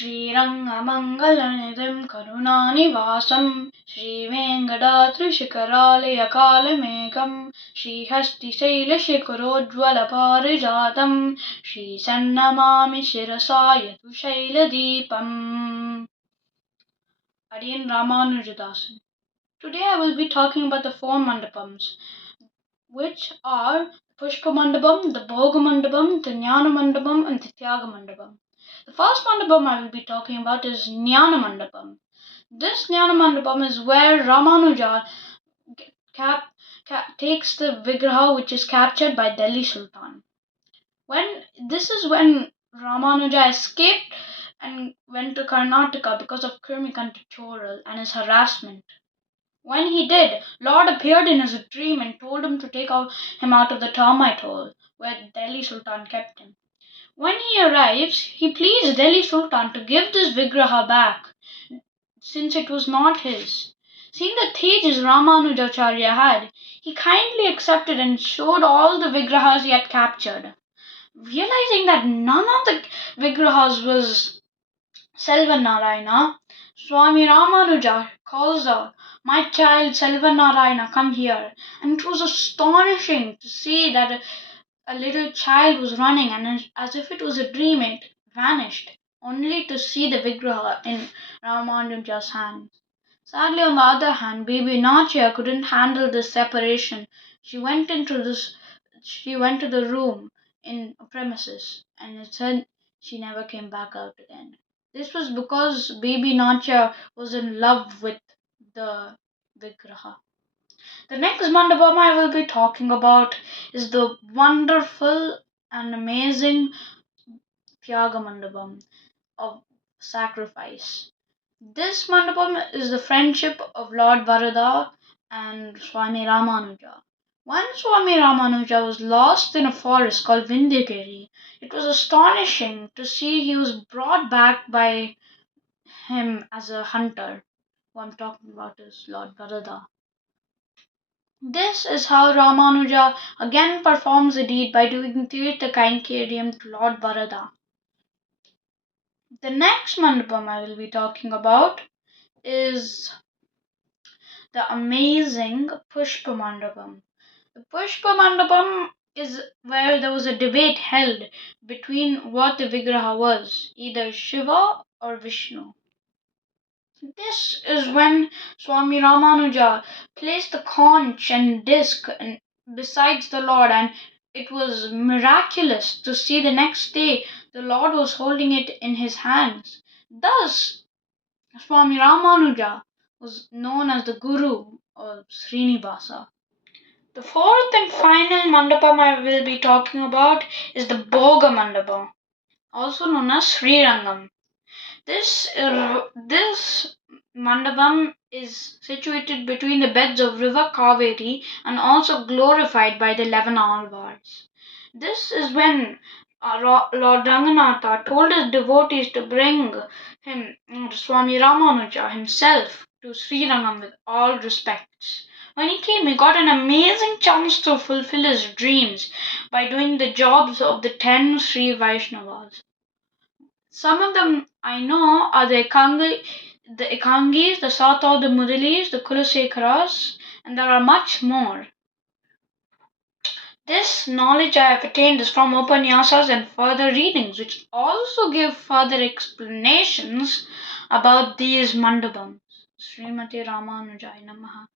श्रीरङ्गमङ्गलनिधिं करुणानिवासं श्रीवेङ्कटाद्रिशिखरालयकालमेघं श्रीहस्तिशैलशिखरोज्ज्वलपारिजातं श्रीसन्नमामि शिरसा यदुशैलदीपम्. Adiyan Ramanujadas. Today I will be talking about the four mandapams, which are Pushpa Mandapam, the Bhoga Mandapam, the Jnana Mandapam, and the Tyaga Mandapam. The first mandapam I will be talking about is Jnana Mandapam. This Jnana Mandapam is where Ramanuja takes the Vigraha which is captured by Delhi Sultan. This is when Ramanuja escaped and went to Karnataka because of Kirmikanta Choral and his harassment. When he did, Lord appeared in his dream and told him to take him out of the termite hole where Delhi Sultan kept him. When he arrives, he pleads Delhi Sultan to give this Vigraha back, since it was not his. Seeing the tejas Ramanujacharya had, he kindly accepted and showed all the Vigrahas he had captured. Realizing that none of the Vigrahas was Selvanarayana, Swami Ramanuja calls out, "My child Selvanarayana, come here." And it was astonishing to see that a little child was running, and as if it was a dream, it vanished, only to see the Vigraha in Ramanuja's hands. Sadly, on the other hand, baby Nachya couldn't handle this separation. She went to the room in premises, and it said she never came back out again. This was because baby Nachya was in love with the Vigraha. The next mandapam I will be talking about is the wonderful and amazing Tyaga Mandapam of sacrifice. This mandapam is the friendship of Lord Varada and Swami Ramanuja. When Swami Ramanuja was lost in a forest called Vindhyagiri, it was astonishing to see he was brought back by him as a hunter. Who I'm talking about is Lord Varada. This is how Ramanuja again performs a deed by doing Tirtha Kainkeriam to Lord Varada. The next mandapam I will be talking about is the amazing Pushpa Mandapam. The Pushpa Mandapam is where there was a debate held between what the Vigraha was, either Shiva or Vishnu. This is when Swami Ramanuja placed the conch and disc besides the Lord, and it was miraculous to see the next day the Lord was holding it in his hands. Thus, Swami Ramanuja was known as the Guru of Srinivasa. The fourth and final mandapam I will be talking about is the Bhoga Mandapam, also known as Srirangam. This mandapam is situated between the beds of river Kaveri and also glorified by the 11 Alvars. This is when Lord Ranganatha told his devotees to bring him, Swami Ramanuja himself, to Srirangam with all respects. When he came, he got an amazing chance to fulfill his dreams by doing the jobs of the 10 Sri Vaishnavas. Some of them I know are the Ekangis, the Satau, the Mudalis, the Kulasekaras, and there are much more. This knowledge I have attained is from Upanyasas and further readings, which also give further explanations about these mandapams. Srimati Ramanujaya Namaha.